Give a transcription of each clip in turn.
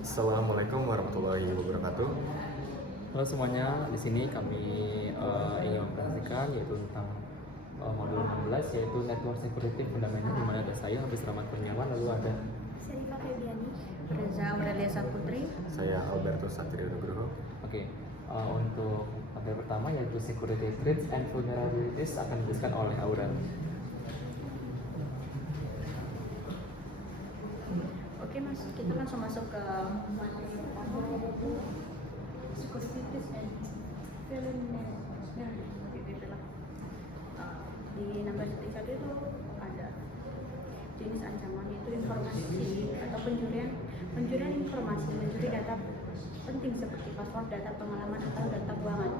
Assalamualaikum warahmatullahi wabarakatuh. Halo semuanya, di sini kami ingin mempresentasikan yaitu tentang modul 16 yaitu Network Security Fundamental, di mana ada saya Habis Rahmat Kurniawan, lalu ada Syarifah Febiani, Reza Amelia Saputri. Saya Alberto Satrio Nugroho. Oke, untuk materi pertama yaitu Security Threats and Vulnerabilities akan dijelaskan oleh Aurel. Oke mas, kita langsung masuk ke materi pertama yaitu Security Threats and Vulnerabilities. Di nomor 1 itu ada jenis ancaman, yaitu informasi atau pencurian informasi, mencuri data penting seperti password, data pengalaman atau data keuangan.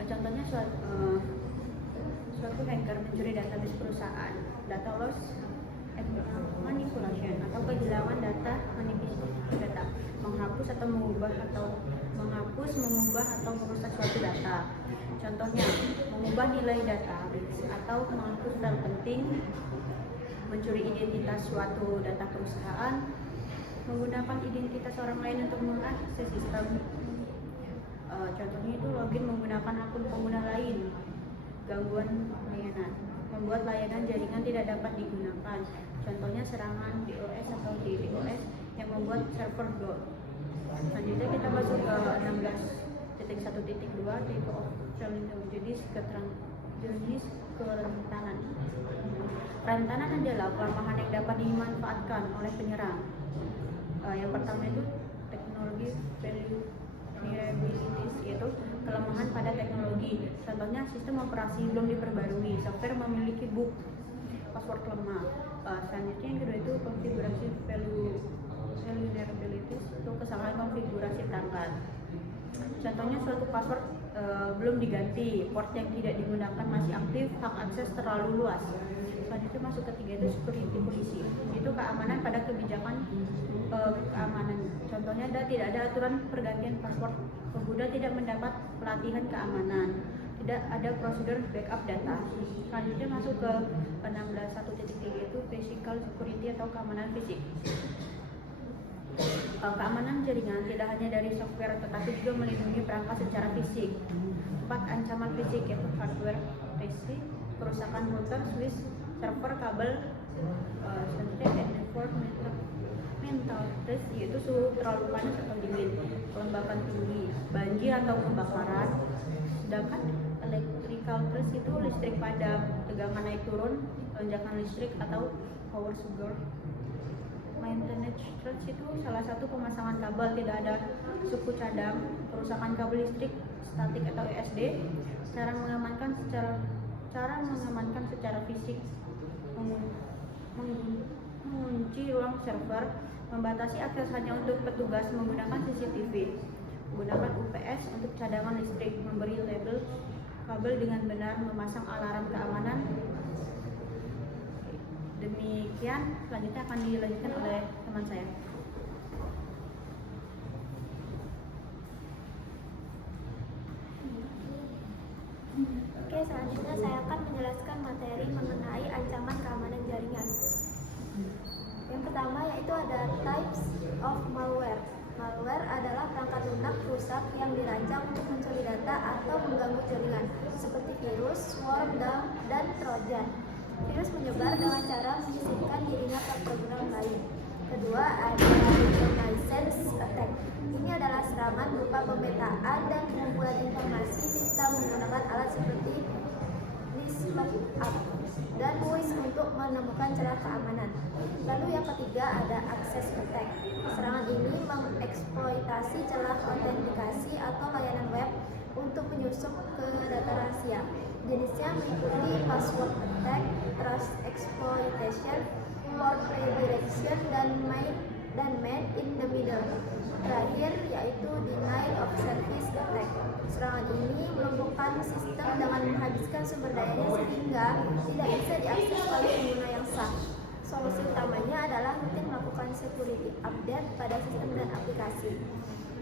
Contohnya suatu hacker mencuri database perusahaan, data loss manipulation atau kehilangan data, manipulasi data, menghapus, mengubah atau merusak suatu data. Contohnya mengubah nilai data atau menghapus file penting, mencuri identitas suatu data perusahaan, menggunakan identitas orang lain untuk mengakses sistem. Contohnya itu login menggunakan akun pengguna lain, gangguan layanan, membuat layanan jaringan tidak dapat digunakan. Contohnya serangan DOS atau DDoS yang membuat server down. Selanjutnya kita masuk ke 16.1.2 type of jenis kerentanan. Kerentanan adalah kelemahan yang dapat dimanfaatkan oleh penyerang. Yang pertama itu teknologi vulnerabilities, yaitu kelemahan pada teknologi. Contohnya sistem operasi belum diperbarui, software memiliki bug, password lemah. Selanjutnya yang kedua itu konfigurasi vulnerabilities, itu kesalahan konfigurasi perangkat. Contohnya suatu password belum diganti, port yang tidak digunakan masih aktif, hak akses terlalu luas. Selanjutnya masuk ketiga itu security policy, itu keamanan pada kebijakan keamanan. Contohnya tidak ada aturan pergantian password, pengguna tidak mendapat pelatihan keamanan, tidak ada prosedur backup data. Selanjutnya masuk ke 16.1.3 itu physical security atau keamanan fisik. Keamanan jaringan tidak hanya dari software tetapi juga melindungi perangkat secara fisik. 4 ancaman fisik yaitu hardware fisik, kerusakan router, switch, server, kabel. Selanjutnya network mental threats, yaitu suhu terlalu panas atau dingin, kelembapan tinggi, banjir atau kebakaran. Sedangkan electrical threats itu listrik padam, tegangan naik turun, lonjakan listrik atau power surge. Maintenance threats itu salah satu pemasangan kabel tidak ada suku cadang, kerusakan kabel listrik statik atau ESD, cara mengamankan secara fisik, mengunci ruang server, membatasi akses hanya untuk petugas, menggunakan CCTV, menggunakan UPS untuk cadangan listrik, memberi label kabel dengan benar, memasang alarm keamanan. Demikian, selanjutnya akan dilanjutkan oleh teman saya. Oke, selanjutnya saya akan menjelaskan materi mengenai ancaman keamanan jaringan. Yang pertama yaitu ada types of malware. Malware adalah perangkat lunak rusak yang dirancang untuk mencuri data atau mengganggu jaringan, seperti virus, worm, dan trojan. Virus menyebar dengan cara menyisipkan dirinya ke program lain. Kedua, ada reconnaissance attack. Ini adalah serangan berupa pemetaan dan pengumpulan informasi sistem menggunakan alat seperti lookup dan WIS untuk menemukan celah keamanan. Lalu yang ketiga ada access attack. Serangan ini mengeksploitasi celah autentikasi atau layanan web untuk menyusup ke data rahasia. Jenisnya meliputi password attack, trust exploitation, port redirection, dan man in the middle. Terakhir yaitu denial of service attack. Serangan ini melumpuhkan sistem dengan menghabiskan sumber dayanya sehingga tidak bisa diakses oleh pengguna yang sah. Solusi utamanya adalah rutin melakukan security update pada sistem dan aplikasi.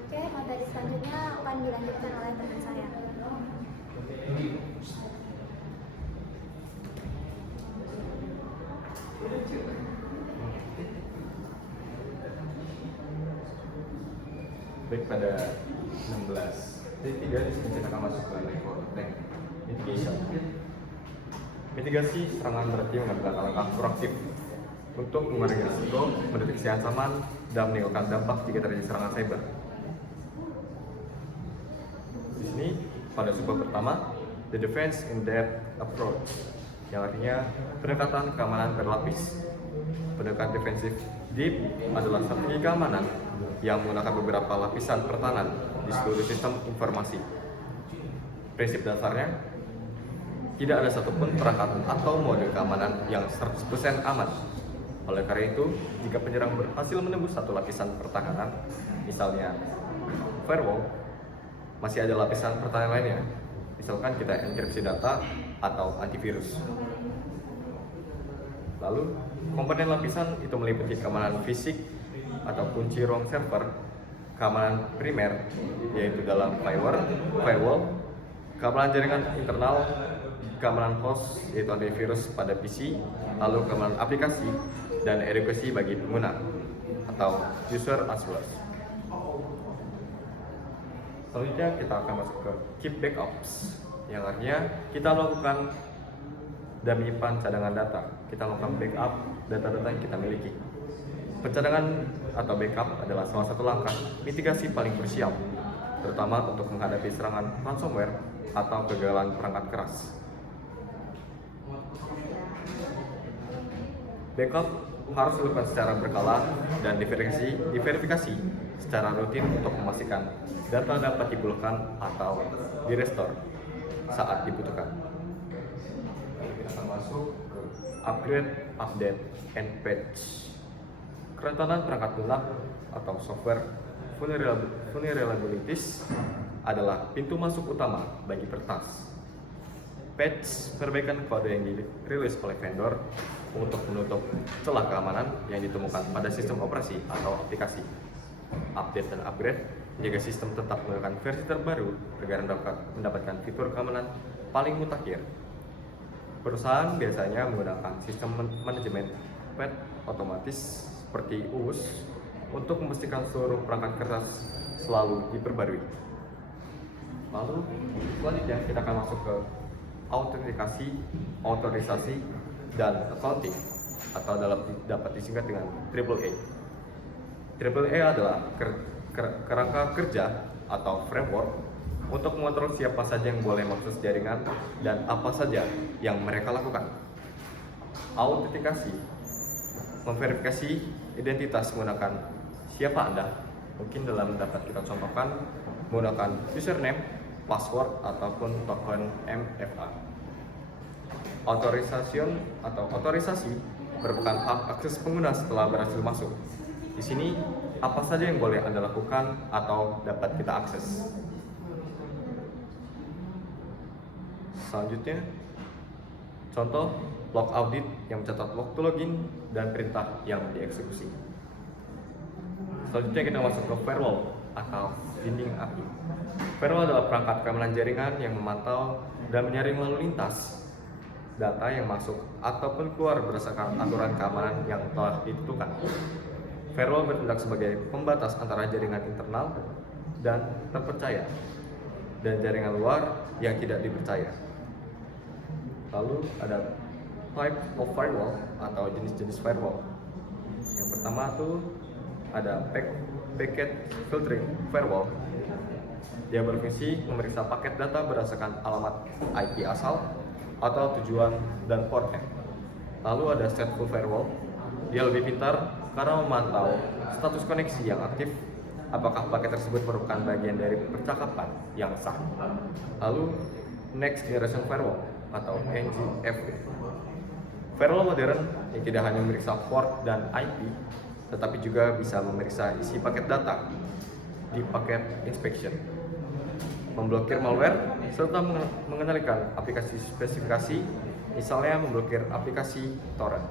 Oke, materi selanjutnya akan dilanjutkan oleh teman saya. Baik, pada 16. Jadi 3 di sini kita akan masuk ke level tank mitigation. Mitigasi serangan berarti mengambil langkah proaktif untuk mengurangi risiko, mendeteksi ancaman, dan meninggalkan dampak jika terjadi serangan cyber. Di sini pada sub pertama, the defense in depth approach, yang artinya pendekatan keamanan berlapis. Pendekatan defensif deep adalah strategi keamanan yang menggunakan beberapa lapisan pertahanan di seluruh sistem informasi. Prinsip dasarnya, tidak ada satupun perangkat atau mode keamanan yang 100% aman. Oleh karena itu, jika penyerang berhasil menembus satu lapisan pertahanan, misalnya firewall, masih ada lapisan pertahanan lainnya. Misalkan kita enkripsi data atau antivirus. Lalu, komponen lapisan itu meliputi keamanan fisik atau kunci ruang server, keamanan primer yaitu dalam firewall, keamanan jaringan internal, keamanan host yaitu antivirus pada PC, lalu keamanan aplikasi dan edukasi bagi pengguna atau user assurance. Selanjutnya kita akan masuk ke keep backups, yang artinya kita melakukan dan menyimpan cadangan data. Kita melakukan backup data-data yang kita miliki. Pencadangan atau backup adalah salah satu langkah mitigasi paling krusial, terutama untuk menghadapi serangan ransomware atau kegagalan perangkat keras. Backup harus dilakukan secara berkala dan diverifikasi secara rutin untuk memastikan data dapat dipulihkan atau direstore saat dibutuhkan. Kita akan masuk ke upgrade, update, and patch. Kerentanan perangkat lunak atau software vulnerabilities adalah pintu masuk utama bagi peretas. Patch, perbaikan kode yang dirilis oleh vendor untuk menutup celah keamanan yang ditemukan pada sistem operasi atau aplikasi. Update dan upgrade menjaga sistem tetap menggunakan versi terbaru agar dapat mendapatkan fitur keamanan paling mutakhir. Perusahaan biasanya menggunakan sistem manajemen patch otomatis seperti UUS untuk memastikan seluruh perangkat kertas selalu diperbarui. Lalu selanjutnya kita akan masuk ke autentikasi, otorisasi, dan accounting atau dapat disingkat dengan AAA. AAA adalah kerangka kerja atau framework untuk mengontrol siapa saja yang boleh mengakses jaringan dan apa saja yang mereka lakukan. Autentikasi memverifikasi identitas menggunakan siapa Anda. Mungkin dalam dapat kita contohkan menggunakan username, password, ataupun token MFA. Otorisasi merupakan hak akses pengguna setelah berhasil masuk. Di sini, apa saja yang boleh Anda lakukan atau dapat kita akses. Selanjutnya, contoh log audit yang mencatat waktu login dan perintah yang dieksekusi. Selanjutnya kita masuk ke firewall atau dinding API. Firewall adalah perangkat keamanan jaringan yang memantau dan menyaring lalu lintas data yang masuk ataupun keluar berdasarkan aturan keamanan yang telah ditentukan. Firewall bertindak sebagai pembatas antara jaringan internal dan terpercaya dan jaringan luar yang tidak dipercaya. Lalu ada type of firewall atau jenis-jenis firewall. Yang pertama tuh ada packet filtering firewall. Dia berfungsi memeriksa paket data berdasarkan alamat IP asal atau tujuan dan portnya. Lalu ada stateful firewall. Dia lebih pintar karena memantau status koneksi yang aktif, apakah paket tersebut merupakan bagian dari percakapan yang sah. Lalu next generation firewall atau NGFW. Firewall modern yang tidak hanya memeriksa port dan IP, tetapi juga bisa memeriksa isi paket data di paket inspection, memblokir malware, serta mengendalikan aplikasi spesifikasi, misalnya memblokir aplikasi torrent.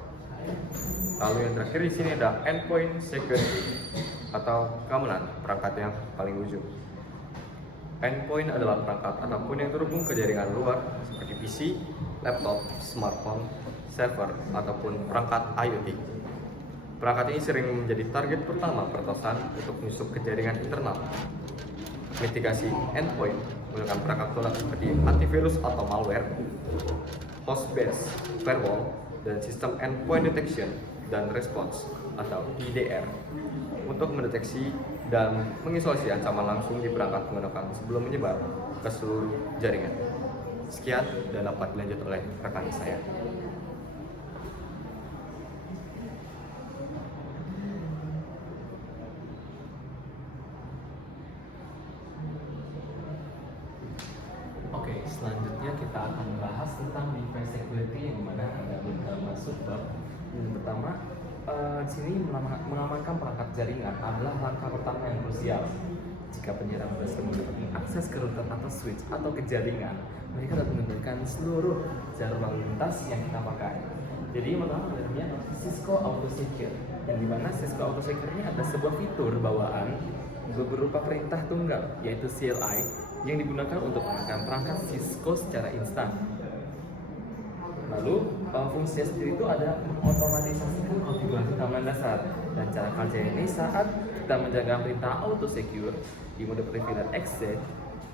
Lalu yang terakhir di sini ada endpoint security atau keamanan perangkat yang paling ujung. Endpoint adalah perangkat apapun yang terhubung ke jaringan luar seperti PC, laptop, smartphone, server, ataupun perangkat IoT. Perangkat ini sering menjadi target pertama peretasan untuk menyusup ke jaringan internal. Mitigasi endpoint menggunakan perangkat lunak seperti antivirus atau malware, host-based firewall, dan sistem endpoint detection dan response atau IDR untuk mendeteksi dan mengisolasi ancaman langsung di perangkat menggunakan sebelum menyebar ke seluruh jaringan. Sekian dan dapat dilanjut oleh rekan saya. Oke, selanjutnya kita akan membahas tentang device security yang dimana ada beberapa subbab. Yang pertama, di sini mengamankan perangkat jaringan adalah langkah pertama yang krusial. Jika penyerang berhasil mendapatkan akses ke router atau switch atau ke jaringan, mereka dapat mengendalikan seluruh jalur lalu lintas yang kita pakai. Jadi yang pertama namanya Cisco Auto Secure, yang dimana Cisco Auto Secure ini ada sebuah fitur bawaan berupa perintah tunggal, yaitu CLI, yang digunakan untuk mengamankan perangkat Cisco secara instan. Lalu fungsinya sendiri itu ada mengotomatisasikan konfigurasi keamanan dasar, dan cara kerja ini saat kita menjaga perintah auto secure di mode privilege access,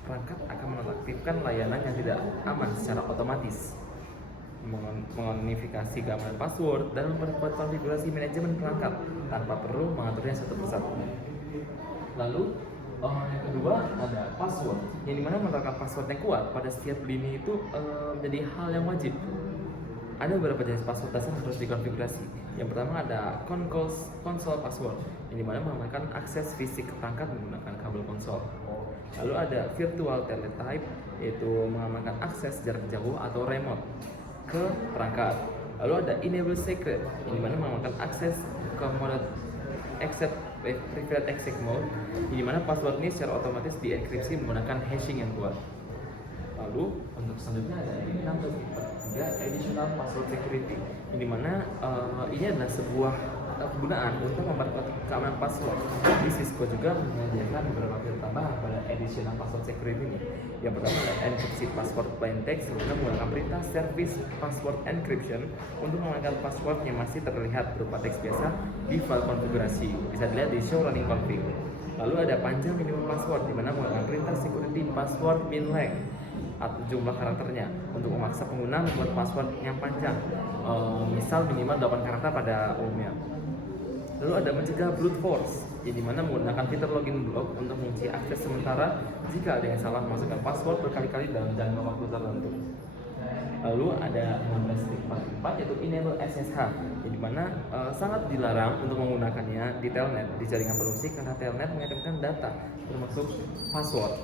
perangkat akan menonaktifkan layanan yang tidak aman secara otomatis, mengunifikasi keamanan password, dan memperkuat konfigurasi manajemen perangkat tanpa perlu mengaturnya satu persatu. Lalu yang kedua ada password, yang dimana menerapkan password yang kuat pada setiap lini itu menjadi hal yang wajib. Ada beberapa jenis password dasar yang harus dikonfigurasi. Yang pertama ada console password, yang dimana mengamankan akses fisik ke perangkat menggunakan kabel konsol. Lalu ada virtual teletype, yaitu mengamankan akses jarak jauh atau remote ke perangkat. Lalu ada enable secret, yang dimana mengamankan akses ke mode private access mode, di mana password ini secara otomatis dienkripsi menggunakan hashing yang kuat. Lalu untuk selanjutnya ada additional password security, yang dimana ini adalah sebuah kegunaan untuk memperkuat keamanan password. Di Cisco juga menyediakan beberapa fitur tambahan pada additional password security ini. Yang pertama adalah encryption password plain text, dengan menggunakan perintah service password encryption untuk mengamankan password yang masih terlihat berupa teks biasa di file konfigurasi. Bisa dilihat di show running config. Lalu ada panjang minimum password, di mana menggunakan perintah security password min length atau jumlah karakternya untuk memaksa pengguna membuat password yang panjang, misal minimal 8 karakter pada umumnya. Lalu ada mencegah brute force, yang dimana menggunakan fitur login block untuk mengunci akses sementara jika ada yang salah memasukkan password berkali-kali dalam jangka waktu tertentu. Lalu ada 16.44, yaitu enable SSH, yang dimana sangat dilarang untuk menggunakannya di telnet di jaringan produksi, karena telnet mengirimkan data termasuk password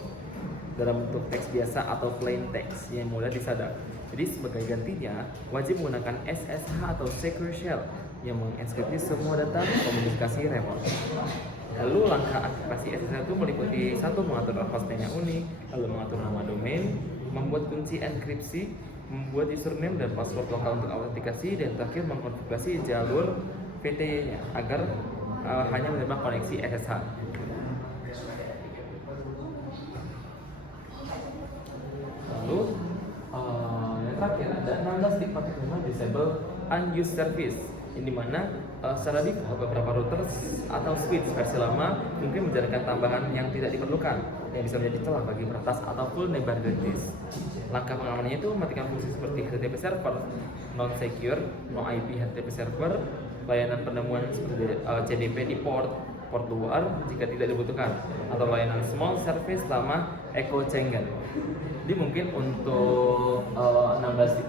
dalam bentuk teks biasa atau plain text yang mudah disadap. Jadi sebagai gantinya wajib menggunakan SSH atau Secure Shell yang mengekskripsi semua data komunikasi remote. Lalu langkah aktivasi SSH itu meliputi satu, mengatur hostname yang unik, lalu mengatur nama domain, membuat kunci enkripsi, membuat username dan password lokal untuk autentikasi, dan terakhir mengkonfigurasi jalur PTY-nya agar hanya menerima koneksi SSH. Lalu yang terakhir ada 16.45 disable unused service, yang dimana secara default beberapa router atau switch versi lama mungkin menjalankan tambahan yang tidak diperlukan, yang bisa menjadi celah bagi peretas atau vulnerabilities. Langkah pengamanannya itu mematikan fungsi seperti HTTP server, non-secure, no IP HTTP server, layanan penemuan seperti CDP di port luar jika tidak dibutuhkan, atau layanan small service selama echo chamber. Jadi mungkin untuk 16.4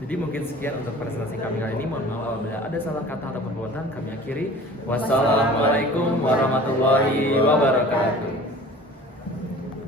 Jadi mungkin sekian untuk presentasi kami kali ini. Mohon maaf apabila ada salah kata atau perbuatan, kami akhiri. Wassalamualaikum warahmatullahi wabarakatuh.